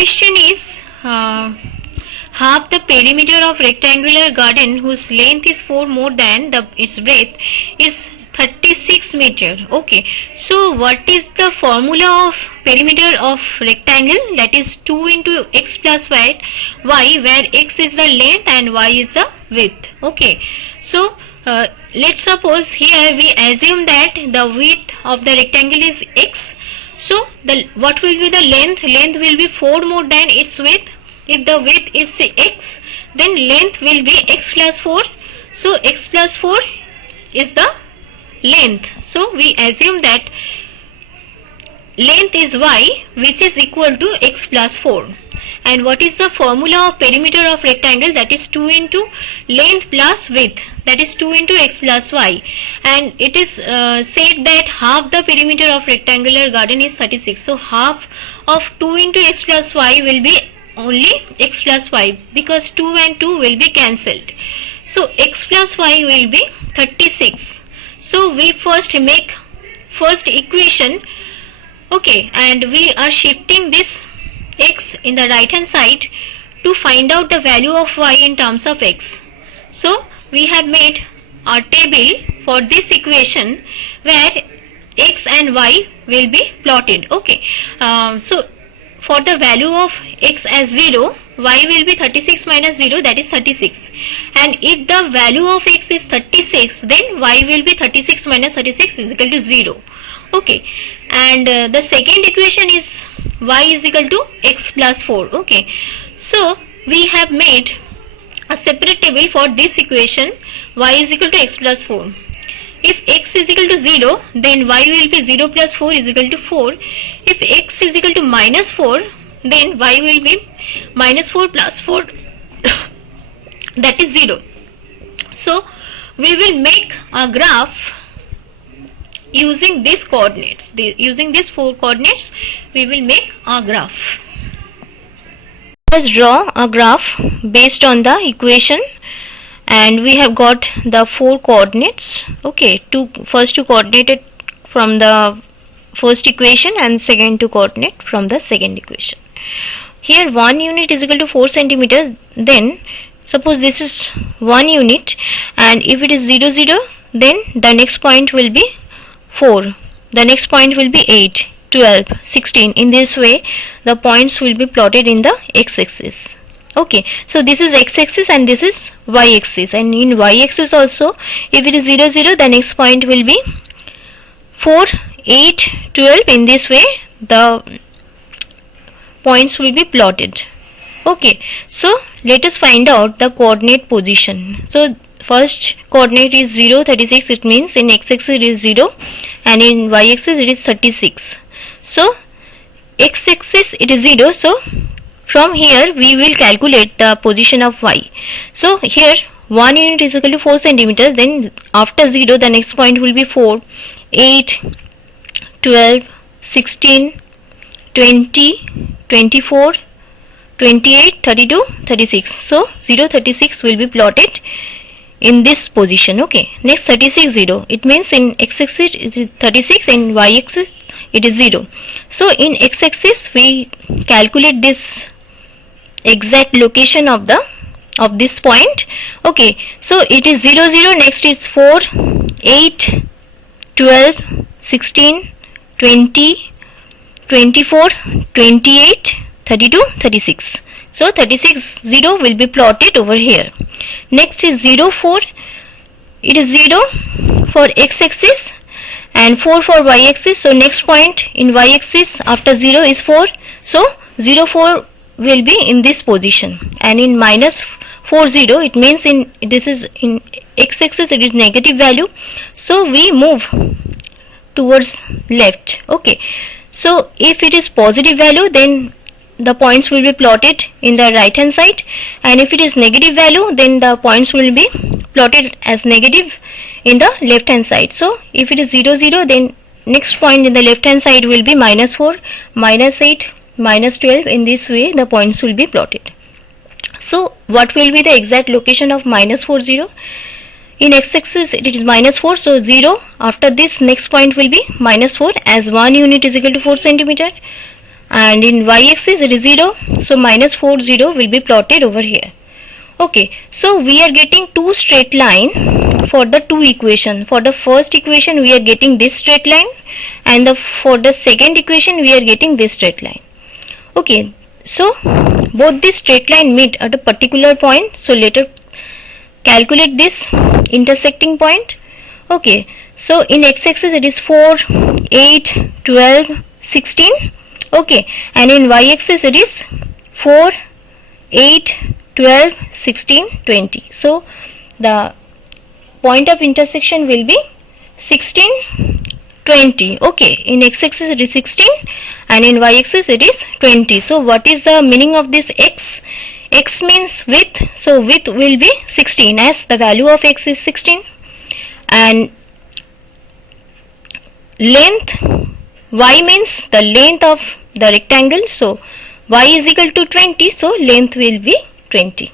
question is half the perimeter of rectangular garden whose length is 4 more than its breadth is 36 meter. Okay, so what is the formula of perimeter of rectangle? That is 2 into x plus y, where x is the length and y is the width. Okay, so let's suppose here we assume that the width of the rectangle is x. So what will be the length? Length will be 4 more than its width. If the width is say x, then length will be x plus 4. So x plus 4 is the length. So we assume that length is y, which is equal to x plus 4. And what is the formula of perimeter of rectangle? That is 2 into length plus width, that is 2 into x plus y. And it is said that half the perimeter of rectangular garden is 36. So half of 2 into x plus y will be only x plus y, because 2 and 2 will be cancelled. So x plus y will be 36. So we first make first equation. Okay, and we are shifting this x in the right hand side to find out the value of y in terms of x. So we have made a table for this equation where x and y will be plotted. Okay, so for the value of x as 0, y will be 36 minus 0, that is 36. And if the value of x is 36, then y will be 36 minus 36 is equal to 0. Okay, and the second equation is y is equal to x plus 4. Okay, so we have made a separate table for this equation, y is equal to x plus 4. If x is equal to 0, then y will be 0 plus 4 is equal to 4. If x is equal to minus 4, then y will be minus 4 plus 4 that is 0. So we will make a graph using these coordinates. Using these 4 coordinates, we will make a graph. Let's draw a graph based on the equation. And we have got the 4 coordinates. Okay, first two coordinated from the first equation and second two coordinate from the second equation. Here 1 unit is equal to 4 centimeters. Then suppose this is 1 unit, and if it is 0 0, then the next point will be 4. The next point will be 8, 12, 16. In this way the points will be plotted in the x-axis. Okay, so this is x-axis and this is y-axis, and in y-axis also, if it is 0 0, the next point will be 4, 8, 12. In this way the points will be plotted. Okay, so let us find out the coordinate position. So first coordinate is 0, 36. It means in x-axis it is 0 and in y-axis it is 36. So x-axis it is 0. So from here we will calculate the position of y. So here 1 unit is equal to 4 centimeters. Then after 0, the next point will be 4, 8, 12, 16, 20, 24, 28, 32, 36. So 0, 36 will be plotted in this position. Okay, next 36, 0. It means in x-axis it is 36, in y-axis it is 0. So in x-axis we calculate this exact location of this point. Okay, so it is 0 0, next is 4, 8, 12, 16, 20, 24, 28, 32, 36. So 36, 0 will be plotted over here. Next is 0 4. It is 0 for x-axis and 4 for y-axis. So next point in y-axis after 0 is 4. So 0 4 will be in this position, and in minus 4 0, it means in this is in x-axis it is negative value. So we move towards left. Okay, so if it is positive value, then the points will be plotted in the right hand side, and if it is negative value, then the points will be plotted as negative in the left hand side. So if it is 0 0, then next point in the left hand side will be minus 4, minus 8, minus 12. In this way the points will be plotted. So what will be the exact location of minus 4 0? In x-axis it is minus 4, so 0 after this next point will be minus 4, as 1 unit is equal to 4 centimeter. and in y-axis it is 0, so minus 4 0 will be plotted over here. Okay, so we are getting two straight line for the two equation. For the first equation we are getting this straight line, and for the second equation we are getting this straight line. Okay, so both these straight line meet at a particular point, so let us calculate this intersecting point. Okay, so in x-axis it is 4, 8, 12, 16. Okay, and in y-axis it is 4, 8, 12, 16, 20. So the point of intersection will be 16, 20. Okay, in x-axis it is 16 and in y-axis it is 20. So what is the meaning of this x? X means width, so width will be 16 as the value of x is 16, and length, y means the length of the rectangle, so y is equal to 20, so length will be 20.